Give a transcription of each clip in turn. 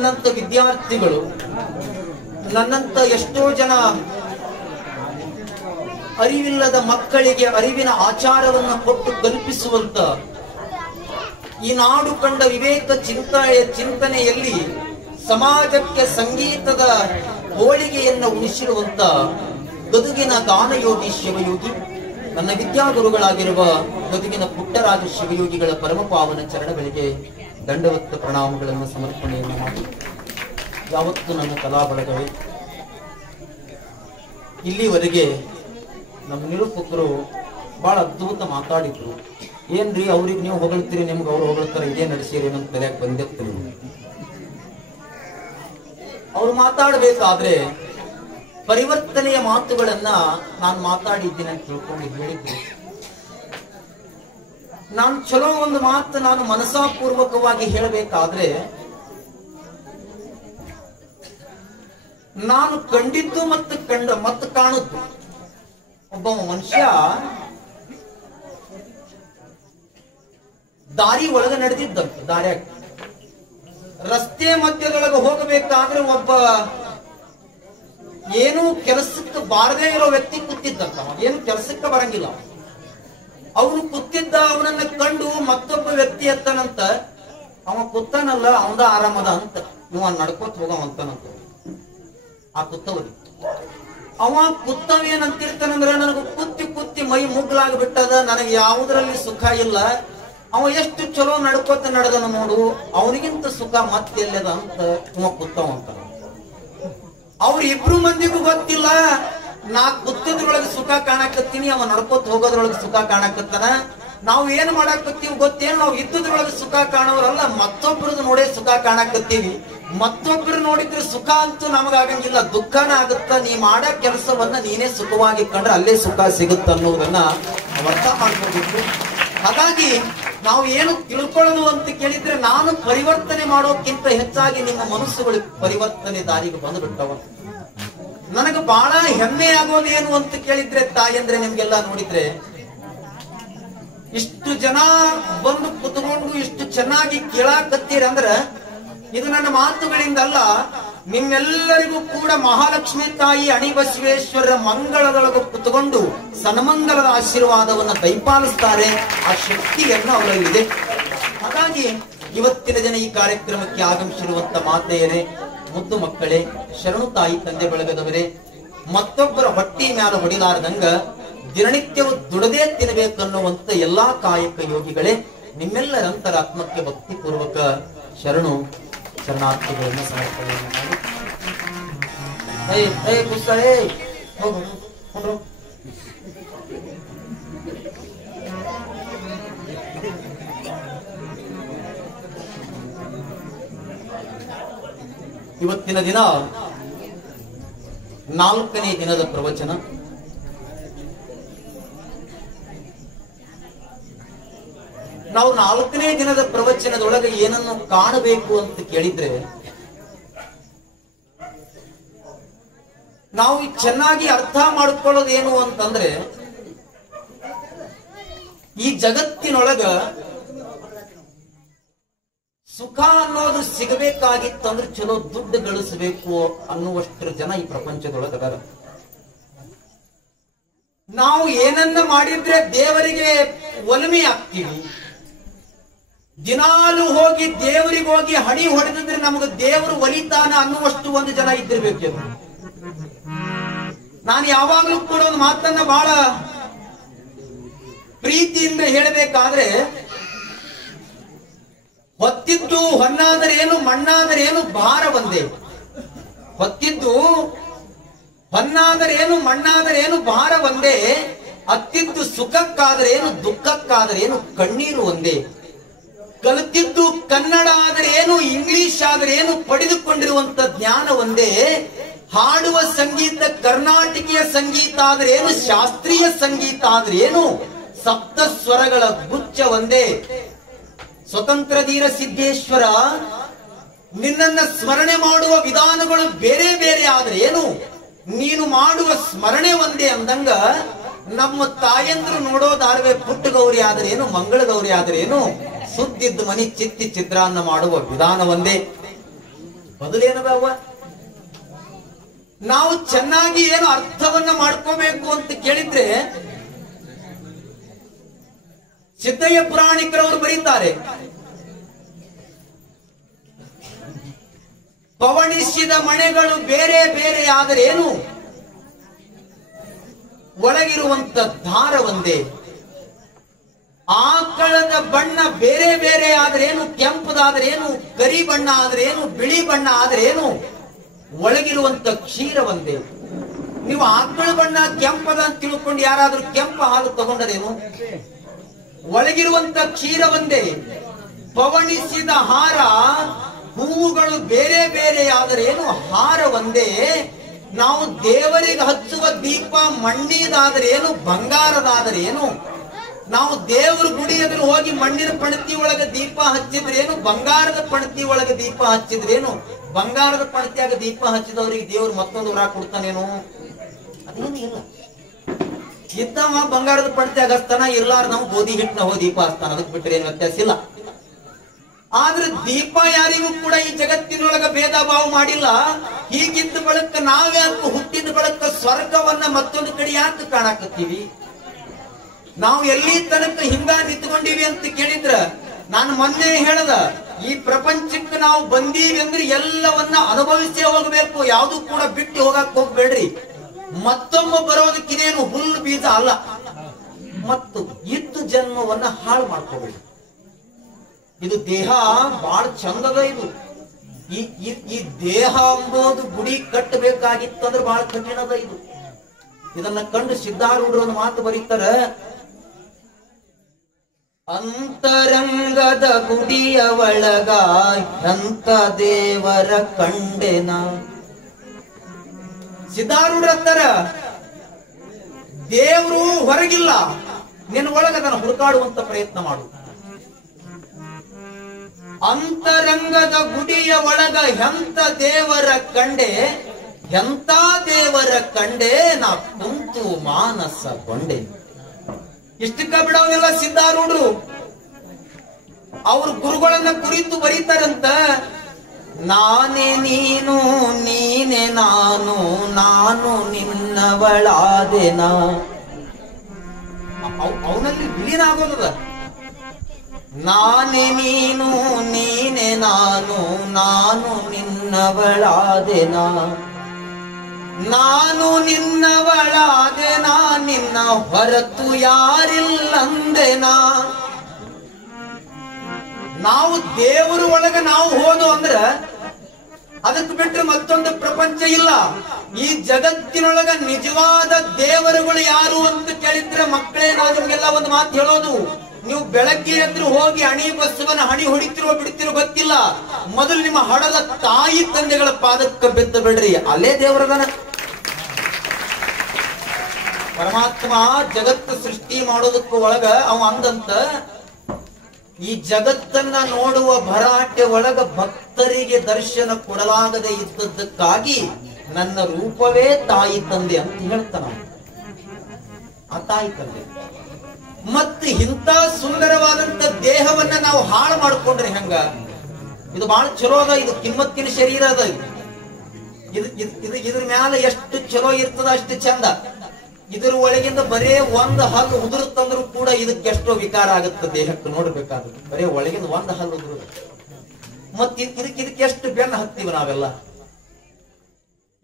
ನನ್ನಂತ ವಿದ್ಯಾರ್ಥಿಗಳು, ನನ್ನಂತ ಎಷ್ಟೋ ಜನ ಅರಿವಿಲ್ಲದ ಮಕ್ಕಳಿಗೆ ಅರಿವಿನ ಆಚಾರವನ್ನು ಕೊಟ್ಟು ಕಲ್ಪಿಸುವಂತ ಈ ನಾಡು ಕಂಡ ವಿವೇಕ ಚಿಂತನೆಯಲ್ಲಿ ಸಮಾಜಕ್ಕೆ ಸಂಗೀತದ ಹೋಳಿಗೆಯನ್ನು ಉಳಿಸಿರುವಂತ ಗದುಗಿನ ಗಾನಯೋಗಿ ಶಿವಯೋಗಿ, ನನ್ನ ವಿದ್ಯಾಗುರುಗಳಾಗಿರುವ ಗದುಗಿನ ಪುಟ್ಟರಾಜ ಶಿವಯೋಗಿಗಳ ಪರಮಪಾವನ ಚರಣಗಳಿಗೆ ದಂಡವತ್ತ ಪ್ರಣಾಮಗಳನ್ನು ಸಮರ್ಪಣೆಯನ್ನು ಮಾಡಿ, ಯಾವತ್ತು ನನ್ನ ಕಲಾ ಬಳಗವೇ. ಇಲ್ಲಿವರೆಗೆ ನಮ್ಮ ನಿರೂಪಕರು ಬಹಳ ಅದ್ಭುತ ಮಾತಾಡಿದ್ರು. ಏನ್ರಿ ಅವ್ರಿಗೆ ನೀವು ಹೊಗಳ್ತೀರಿ, ನಿಮ್ಗೆ ಅವ್ರು ಹೊಗಳ್ತಾರೆ, ಇದೇ ನಡೆಸಿರಿ ಅಂತ ತಲೆಯಾಗ ಬಂದಿರ್ತೀರಿ. ಅವ್ರು ಮಾತಾಡಬೇಕಾದ್ರೆ ಪರಿವರ್ತನೆಯ ಮಾತುಗಳನ್ನ ನಾನು ಮಾತಾಡಿದ್ದೀನಿ ಅಂತ ತಿಳ್ಕೊಂಡು ಹೇಳಿದ್ರು. ನಾನು ಚಲೋ ಒಂದು ಮಾತು ನಾನು ಮನಸಾಪೂರ್ವಕವಾಗಿ ಹೇಳಬೇಕಾದ್ರೆ, ನಾನು ಕಂಡಿದ್ದು ಮತ್ತು ಕಾಣುದ್ದು. ಒಬ್ಬ ಮನುಷ್ಯ ದಾರಿ ಒಳಗೆ ನಡೆದಿದ್ದಂತ, ದಾರ್ಯಾಗ ರಸ್ತೆ ಮಧ್ಯದೊಳಗೆ ಹೋಗಬೇಕಾದ್ರೆ ಒಬ್ಬ ಏನು ಕೆಲಸಕ್ಕೆ ಬಾರದೇ ಇರೋ ವ್ಯಕ್ತಿ ಕೂತಿದ್ದಂತ. ಏನು ಕೆಲಸಕ್ಕೆ ಬರಂಗಿಲ್ಲ. ಅವನು ಕೂತಿದ್ದ, ಅವನನ್ನ ಕಂಡು ಮತ್ತೊಬ್ಬ ವ್ಯಕ್ತಿ ಎತ್ತನಂತ, ಅವ ಕೂತಾನಲ್ಲ ಅವಂದ ಆರಾಮದ ಅಂತ ಇವ ನಡ್ಕೋತ ಹೋಗವಂತನಂತ. ಆ ಕುತ್ತವದಿ ಅವ ಕುತ್ತವೇನಂತಿರ್ತಾನಂದ್ರ, ನನಗೆ ಕುತ್ತಿ ಮೈ ಮುಗ್ಲಾಗ್ಬಿಟ್ಟದ, ನನಗೆ ಯಾವುದರಲ್ಲಿ ಸುಖ ಇಲ್ಲ. ಅವ ಎಷ್ಟು ಚಲೋ ನಡ್ಕೋತ ನಡೆದನ ನೋಡು, ಅವನಿಗಿಂತ ಸುಖ ಮತ್ತೆಲ್ಲದ ಅಂತ ಇವ ಕುತ್ತವಂತ. ಅವ್ರ ಇಬ್ರು ಮಂದಿಗೂ ಗೊತ್ತಿಲ್ಲ, ನಾ ಕುತ್ತದ್ರೊಳಗೆ ಸುಖ ಕಾಣಕತ್ತೀನಿ, ಅವ ನಡ್ಕೋತ ಹೋಗೋದ್ರೊಳಗೆ ಸುಖ ಕಾಣಕತ್ತಾನ. ನಾವು ಏನ್ ಮಾಡಾಕತ್ತೀವಿ ಗೊತ್ತೇನು, ನಾವು ಇದ್ದದ್ರೊಳಗೆ ಸುಖ ಕಾಣೋರಲ್ಲ, ಮತ್ತೊಬ್ರದ್ದು ನೋಡೇ ಸುಖ ಕಾಣಕತ್ತೀವಿ. ಮತ್ತೊಬ್ರು ನೋಡಿದ್ರೆ ಸುಖ ಅಂತೂ ನಮಗಾಗಂಗಿಲ್ಲ, ದುಃಖನ ಆಗುತ್ತ. ನೀ ಮಾಡೋ ಕೆಲಸವನ್ನ ನೀನೇ ಸುಖವಾಗಿ ಕಂಡ್ರೆ ಅಲ್ಲೇ ಸುಖ ಸಿಗುತ್ತ ಅನ್ನೋದನ್ನ ಅರ್ಥ ಮಾಡ್ಕೋಬೇಕು. ಹಾಗಾಗಿ ನಾವು ಏನು ತಿಳ್ಕೊಳ್ಳೋದು ಅಂತ ಕೇಳಿದ್ರೆ, ನಾನು ಪರಿವರ್ತನೆ ಮಾಡೋಕ್ಕಿಂತ ಹೆಚ್ಚಾಗಿ ನಿಮ್ಮ ಮನಸ್ಸುಗಳಿಗೆ ಪರಿವರ್ತನೆ ದಾರಿಗೆ ಬಂದುಬಿಟ್ಟವ. ನನಗೆ ಬಹಳ ಹೆಮ್ಮೆ ಆಗೋದೇನು ಅಂತ ಕೇಳಿದ್ರೆ, ತಾಯಂದ್ರೆ ನಿಮ್ಗೆಲ್ಲ ನೋಡಿದ್ರೆ ಇಷ್ಟು ಜನ ಬಂದು ಕುತ್ಕೊಂಡು ಇಷ್ಟು ಚೆನ್ನಾಗಿ ಕೇಳಾಕತ್ತೀರ ಅಂದ್ರ, ಇದು ನನ್ನ ಮಾತುಗಳಿಂದ ಅಲ್ಲ, ನಿಮ್ಮೆಲ್ಲರಿಗೂ ಕೂಡ ಮಹಾಲಕ್ಷ್ಮಿ ತಾಯಿ ಅಣಿಬಸವೇಶ್ವರರ ಮಂಗಳದೊಳಗೆ ಕುತ್ಕೊಂಡು ಸನ್ಮಂಗಲದ ಆಶೀರ್ವಾದವನ್ನು ದಯಪಾಲಿಸ್ತಾರೆ. ಆ ಶಕ್ತಿಯನ್ನು ಅವರಲ್ಲಿದೆ. ಹಾಗಾಗಿ ಇವತ್ತಿನ ದಿನ ಈ ಕಾರ್ಯಕ್ರಮಕ್ಕೆ ಆಗಮಿಸಿರುವಂತ ಮಾತೆಯರೇ, ಮುದ್ದು ಮಕ್ಕಳೇ, ಶರಣು ತಾಯಿ ತಂದೆ ಬಳಗದವರೇ, ಮತ್ತೊಬ್ಬರ ಹೊಟ್ಟಿ ಮ್ಯಾಲ ಹೊಡಿಲಾರದಂಗ ದಿನನಿತ್ಯವೂ ದುಡದೇ ತಿನ್ನಬೇಕನ್ನುವಂತ ಎಲ್ಲಾ ಕಾಯಕ ಯೋಗಿಗಳೇ, ನಿಮ್ಮೆಲ್ಲರಂತರ ಆತ್ಮಕ್ಕೆ ಭಕ್ತಿ ಪೂರ್ವಕ ಶರಣಾರ್ಥಿಗಳನ್ನು ಸಮರ್ಪಣೆಯನ್ನು ಮಾಡಿ. ಇವತ್ತಿನ ದಿನ 4ನೇ ದಿನದ ಪ್ರವಚನ. ನಾವು 4ನೇ ದಿನದ ಪ್ರವಚನದೊಳಗೆ ಏನನ್ನು ಕಾಣಬೇಕು ಅಂತ ಕೇಳಿದ್ರೆ, ನಾವು ಚೆನ್ನಾಗಿ ಅರ್ಥ ಮಾಡಿಕೊಳ್ಳೋದೇನು ಅಂತಂದ್ರೆ, ಈ ಜಗತ್ತಿನೊಳಗ ಸುಖ ಅನ್ನೋದು ಸಿಗಬೇಕಾಗಿತ್ತಂದ್ರೆ ಚಲೋ ದುಡ್ಡು ಗಳಿಸಬೇಕು ಅನ್ನುವಷ್ಟರ ಜನ ಈ ಪ್ರಪಂಚದೊಳಗದಾರ. ನಾವು ಏನನ್ನ ಮಾಡಿದ್ರೆ ದೇವರಿಗೆ ಒಲಮೆ ಆಗ್ತೀವಿ, ದಿನಾಲು ಹೋಗಿ ದೇವರಿಗೆ ಹೋಗಿ ಹಣಿ ಹೊಡೆದಿದ್ರೆ ನಮಗೆ ದೇವರು ಒಲಿತಾನ ಅನ್ನುವಷ್ಟು ಒಂದು ಜನ ಇದ್ದಿರ್ಬೇಕು. ನಾನು ಯಾವಾಗಲೂ ಕೂಡ ಒಂದು ಮಾತನ್ನ ಬಹಳ ಪ್ರೀತಿಯಿಂದ ಹೇಳಬೇಕಾದ್ರೆ, ಹೊತ್ತಿದ್ದು ಹೊನ್ನಾದರೇನು ಮಣ್ಣಾದರೇನು ಭಾರ ಒಂದೇ. ಹೊತ್ತಿದ್ದು ಹೊನ್ನಾದರೇನು ಮಣ್ಣಾದರೇನು ಭಾರ ಒಂದೇ, ಅತ್ತಿದ್ದು ಸುಖಕ್ಕಾದರೇನು ದುಃಖಕ್ಕಾದರೇನು ಕಣ್ಣೀರು ಒಂದೇ. ಕಲಿತಿದ್ದು ಕನ್ನಡ ಆದರೇನು ಇಂಗ್ಲಿಷ್ ಆದರೇನು ಪಡೆದುಕೊಂಡಿರುವಂತ ಜ್ಞಾನ ಒಂದೇ. ಹಾಡುವ ಸಂಗೀತ ಕರ್ನಾಟಕೀಯ ಸಂಗೀತ ಆದರೇನು ಶಾಸ್ತ್ರೀಯ ಸಂಗೀತ ಆದರೇನು ಸಪ್ತ ಸ್ವರಗಳ ಗುಚ್ಛ ಒಂದೇ. ಸ್ವತಂತ್ರ ಧೀರ ಸಿದ್ದೇಶ್ವರ, ನಿನ್ನನ್ನ ಸ್ಮರಣೆ ಮಾಡುವ ವಿಧಾನಗಳು ಬೇರೆ ಬೇರೆ ಆದ್ರೆ ಏನು, ನೀನು ಮಾಡುವ ಸ್ಮರಣೆ ಒಂದೇ ಅಂದಂಗ ನಮ್ಮ ತಾಯಂದ್ರು ನೋಡೋದಾರ್ವೆ ಪುಟ್ಟ ಗೌರಿ ಆದರೇನು ಮಂಗಳ ಗೌರಿ ಆದರೇನು ಸುದ್ದಿದ್ದು ಮನಿ ಚಿತ್ತಿ ಚಿತ್ರಾನ್ನ ಮಾಡುವ ವಿಧಾನ ಒಂದೇ. ಬದಲೇನದವ? ನಾವು ಚೆನ್ನಾಗಿ ಏನು ಅರ್ಥವನ್ನ ಮಾಡ್ಕೋಬೇಕು ಅಂತ ಕೇಳಿದ್ರೆ ಸಿದ್ದಯ್ಯ ಪುರಾಣಿಕರವರು ಬರೀತಾರೆ, ಪವಣಿಸಿದ ಮನೆಗಳು ಬೇರೆ ಬೇರೆ ಆದರೇನು, ಒಳಗಿರುವಂತ ದಾರ ಒಂದೇ. ಆಕಳದ ಬಣ್ಣ ಬೇರೆ ಬೇರೆ ಆದ್ರೇನು, ಕೆಂಪದಾದ್ರೇನು, ಕರಿ ಬಣ್ಣ ಆದ್ರೇನು, ಬಿಳಿ ಬಣ್ಣ ಆದ್ರೇನು, ಒಳಗಿರುವಂತ ಕ್ಷೀರ ಒಂದೇ. ನೀವು ಆಕಳ ಬಣ್ಣ ಕೆಂಪದ ಅಂತ ತಿಳ್ಕೊಂಡು ಯಾರಾದ್ರೂ ಕೆಂಪು ಹಾಲು ತಗೊಂಡರೇನು? ಒಳಗಿರುವಂತ ಕ್ಷೀರ ಒಂದೇ. ಪವಣಿಸಿದ ಹಾರ ಹೂವುಗಳು ಬೇರೆ ಬೇರೆ ಆದರೇನು, ಹಾರ ಒಂದೇ. ನಾವು ದೇವರಿಗೆ ಹಚ್ಚುವ ದೀಪ ಮಣ್ಣಿದಾದರೇನು, ಬಂಗಾರದಾದರೇನು. ನಾವು ದೇವರ ಗುಡಿ ಎದುರು ಹೋಗಿ ಮಣ್ಣಿನ ಪಣತಿ ಒಳಗೆ ದೀಪ ಹಚ್ಚಿದ್ರೇನು, ಬಂಗಾರದ ಪಣತಿ ಒಳಗೆ ದೀಪ ಹಚ್ಚಿದ್ರೇನು. ಬಂಗಾರದ ಪಣತಿಯಾಗ ದೀಪ ಹಚ್ಚಿದವ್ರಿಗೆ ದೇವ್ರು ಮತ್ತೊಂದು ವರ ಕೊಡ್ತಾನೇನು? ಅದೇನು ಇಲ್ಲ. ಇದ್ದವ ಬಂಗಾರದ ಪಣತಿಯಾಗ ಹಚ್ತಾನ, ಇರ್ಲಾರ ನಾವು ಗೋಧಿ ಹಿಟ್ಟನ ಹೋಗಿ ದೀಪ ಹಚ್ತಾನ. ಅದಕ್ಕೆ ಬಿಟ್ಟರೆ ಏನು ವ್ಯತ್ಯಾಸ ಇಲ್ಲ. ಆದ್ರೆ ದೀಪ ಯಾರಿಗೂ ಕೂಡ ಈ ಜಗತ್ತಿನೊಳಗ ಭೇದ ಭಾವ ಮಾಡಿಲ್ಲ. ಹೀಗಿದ್ದ ಬಳಕ ನಾವ್ಯಾಕೆ ಹುಟ್ಟಿದ ಬಳಕ ಸ್ವರ್ಗವನ್ನ ಮತ್ತೊಂದು ಕಡೆ ಯಾಕೆ ಕಾಣಕತ್ತೀವಿ? ನಾವು ಎಲ್ಲಿ ತನಕ ಹಿಂಗ ನಿಂತ್ಕೊಂಡಿವಿ ಅಂತ ಕೇಳಿದ್ರ, ನಾನು ಮೊನ್ನೆ ಹೇಳದ, ಈ ಪ್ರಪಂಚಕ್ಕೆ ನಾವು ಬಂದೀವಿ ಅಂದ್ರೆ ಎಲ್ಲವನ್ನ ಅನುಭವಿಸೇ ಹೋಗ್ಬೇಕು. ಯಾವುದು ಕೂಡ ಬಿಟ್ಟು ಹೋಗಕ್ ಹೋಗ್ಬೇಡ್ರಿ. ಮತ್ತೊಮ್ಮೆ ಬರೋದಕ್ಕಿದೇನು ಹುಲ್ಲು ಬೀಜ ಅಲ್ಲ. ಮತ್ತು ಇದ್ದು ಜನ್ಮವನ್ನ ಹಾಳು ಮಾಡ್ಕೋಬೇಡಿ. ಇದು ದೇಹ ಬಹಳ ಚಂದದ. ಇದು ಈ ದೇಹ ಎಂಬುದು ಗುಡಿ ಕಟ್ಟಬೇಕಾಗಿತ್ತಂದ್ರೆ ಬಹಳ ಕಠಿಣದ. ಇದು ಇದನ್ನ ಕಂಡು ಸಿದ್ಧಾರೂಢರು ಒಂದು ಮಾತು ಬರೀತಾರ, ಅಂತರಂಗದ ಗುಡಿಯ ಒಳಗ ಎಂತ ದೇವರ ಕಂಡೆನ. ಸಿದ್ಧಾರೂಢರ ಅಂತಾರ, ದೇವರು ಹೊರಗಿಲ್ಲ, ನಿನ್ನ ಒಳಗದನ್ನ ಹುಡುಕಾಡುವಂತ ಪ್ರಯತ್ನ ಮಾಡು. ಅಂತರಂಗದ ಗುಡಿಯ ಒಳಗ ಎಂತ ದೇವರ ಕಂಡೆ, ಎಂತ ದೇವರ ಕಂಡೆ, ನಾ ಕುಂತು ಮಾನಸಗೊಂಡೆ. ಇಷ್ಟಕ್ಕ ಬಿಡೋದಿಲ್ಲ ಸಿದ್ಧಾರೂಢರು. ಅವ್ರ ಗುರುಗಳನ್ನ ಕುರಿತು ಬರೀತಾರಂತ, ನಾನೇ ನೀನು ನೀನೆ ನಾನು, ನಾನು ನಿನ್ನವಳಾದೆನ. ಅವನಲ್ಲಿ ವಿಲೀನ ಆಗೋದದ. ನಾನೇ ನೀನು ನೀನೆ ನಾನು, ನಾನು ನಿನ್ನವಳಾದೆನ. ನಾನು ನಿನ್ನವಳಾದೆನಾ, ನಿನ್ನ ಹೊರತು ಯಾರಿಲ್ಲಂದೆನಾ. ನಾವು ದೇವರ ಒಳಗ ನಾವು ಹೋದು ಅಂದ್ರ ಅದಕ್ಕೆ ಬಿಟ್ಟರೆ ಮತ್ತೊಂದು ಪ್ರಪಂಚ ಇಲ್ಲ. ಈ ಜಗತ್ತಿನೊಳಗ ನಿಜವಾದ ದೇವರುಗಳು ಯಾರು ಅಂತ ಕೇಳಿದ್ರೆ, ಮಕ್ಕಳೇ ನಾವು ನಿಮ್ಗೆಲ್ಲ ಒಂದು ಮಾತು ಹೇಳೋದು, ನೀವು ಬೆಳಗ್ಗೆ ಎದ್ರು ಹೋಗಿ ಅಣಿ ಬಸವನ ಹಣಿ ಹೊಡಿತಿರೋ ಬಿಡ್ತಿರೋ ಗೊತ್ತಿಲ್ಲ, ಮೊದಲು ನಿಮ್ಮ ಹಡದ ತಾಯಿ ತಂದೆಗಳ ಪಾದಕ್ಕೆ ಬಿದ್ದ ಬಿಡ್ರಿ, ಅಲ್ಲೇ ದೇವರದನ. ಪರಮಾತ್ಮ ಜಗತ್ತು ಸೃಷ್ಟಿ ಮಾಡೋದಕ್ಕೂ ಒಳಗ ಅವ ಅಂದಂತ, ಈ ಜಗತ್ತನ್ನ ನೋಡುವ ಭರಾಟೆ ಒಳಗ ಭಕ್ತರಿಗೆ ದರ್ಶನ ಕೊಡಲಾಗದೆ ಇದ್ದದ್ದಕ್ಕಾಗಿ ನನ್ನ ರೂಪವೇ ತಾಯಿ ತಂದೆ ಅಂತ ಹೇಳ್ತಾನ. ಆ ತಾಯಿ ತಂದೆ ಮತ್ತೆ ಇಂಥ ಸುಂದರವಾದಂತ ದೇಹವನ್ನ ನಾವು ಹಾಳು ಮಾಡ್ಕೊಂಡ್ರೆ ಹೆಂಗ? ಇದು ಬಹಳ ಚಲೋ ಅದ. ಇದು ಕಿಮ್ಮತ್ತಿನ ಶರೀರ ಅದ. ಇದ್ರ ಮ್ಯಾಲ ಎಷ್ಟು ಚಲೋ ಇರ್ತದ ಅಷ್ಟು ಚಂದ. ಇದ್ರ ಒಳಗಿಂದ ಬರೇ ಒಂದು ಹಲ್ಲು ಉದುರುತ್ತಂದ್ರೂ ಕೂಡ ಇದಕ್ಕೆ ಎಷ್ಟೋ ವಿಕಾರ ಆಗುತ್ತೆ ದೇಹಕ್ಕೆ. ನೋಡ್ಬೇಕಾದ್ರೆ ಬರೇ ಒಳಗಿಂದ ಒಂದು ಹಲ್ಲು ಉದುರು, ಮತ್ತೆ ಇದಕ್ಕೆ ಎಷ್ಟು ಬೆನ್ನು ಹತ್ತೀವಿ ನಾವೆಲ್ಲ.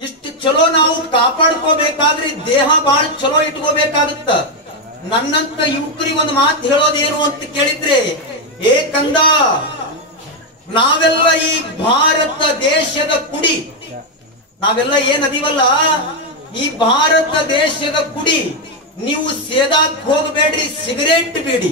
ಇಷ್ಟು ಚಲೋ ನಾವು ಕಾಪಾಡ್ಕೋಬೇಕಾದ್ರೆ ದೇಹ ಬಹಳ ಚಲೋ ಇಟ್ಕೋಬೇಕಾಗುತ್ತ. ನನ್ನಂತ ಯುವಕರಿಗೆ ಒಂದು ಮಾತು ಹೇಳೋದೇನು ಅಂತ ಕೇಳಿದ್ರೆ, ಏ ಕಂದ, ನಾವೆಲ್ಲ ಈ ಭಾರತ ದೇಶದ ಕುಡಿ, ನಾವೆಲ್ಲ ಏನದೀವಲ್ಲ ಈ ಭಾರತ ದೇಶದ ಕುಡಿ. ನೀವು ಸೇದಾಕ್ ಹೋಗಬೇಡ್ರಿ, ಸಿಗರೇಟ್ ಬಿಡಿ.